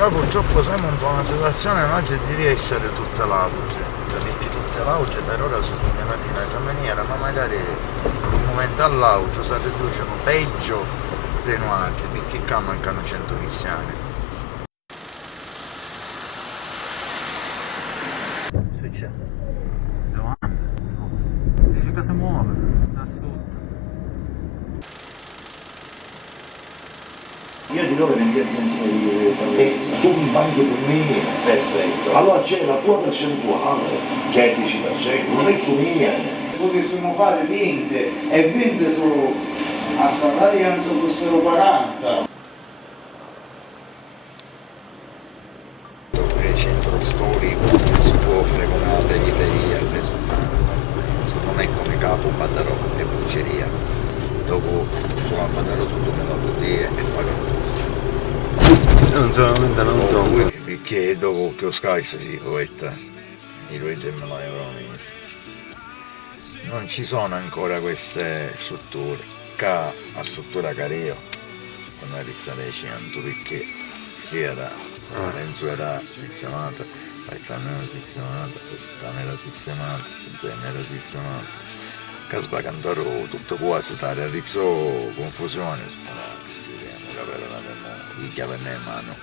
Qua purtroppo siamo in una situazione oggi devi essere tutta l'auge, perché tutta l'auge per ora sono camminati in altra maniera, ma magari in un momento all'auto si riducono peggio le nuate, perché qua mancano 100 cristiani. Succede? Giovanni, dice che si muove da sotto. Io di loro l'intelligenza di tu mi manchi per me. perfetto. Allora c'è la tua percentuale che è il 10%, non è su mia. Potessimo fare 20 e 20 solo a Salarianza fossero 40. Il centro storico si offre come la periferia, non è come Capo, Battarò e Bucceria. Dopo sulla Battarò su 2000 bottiglie e pagano tutti. Non solamente non tomba. Perché dopo che ho scarico si poeta, i 20.000 euro mesi. Non ci sono ancora queste strutture. Qua a struttura Cario, quando eri 100 perché c'era, Renzo era sistemata, Gaetano era sistemata, Gaetano era sistemata, Genere era sistemata. Caspa Cantaro, tutto quasi stare a rizzo confusione, sparati, si vediamo, capire la memoria, chi chiave in mano.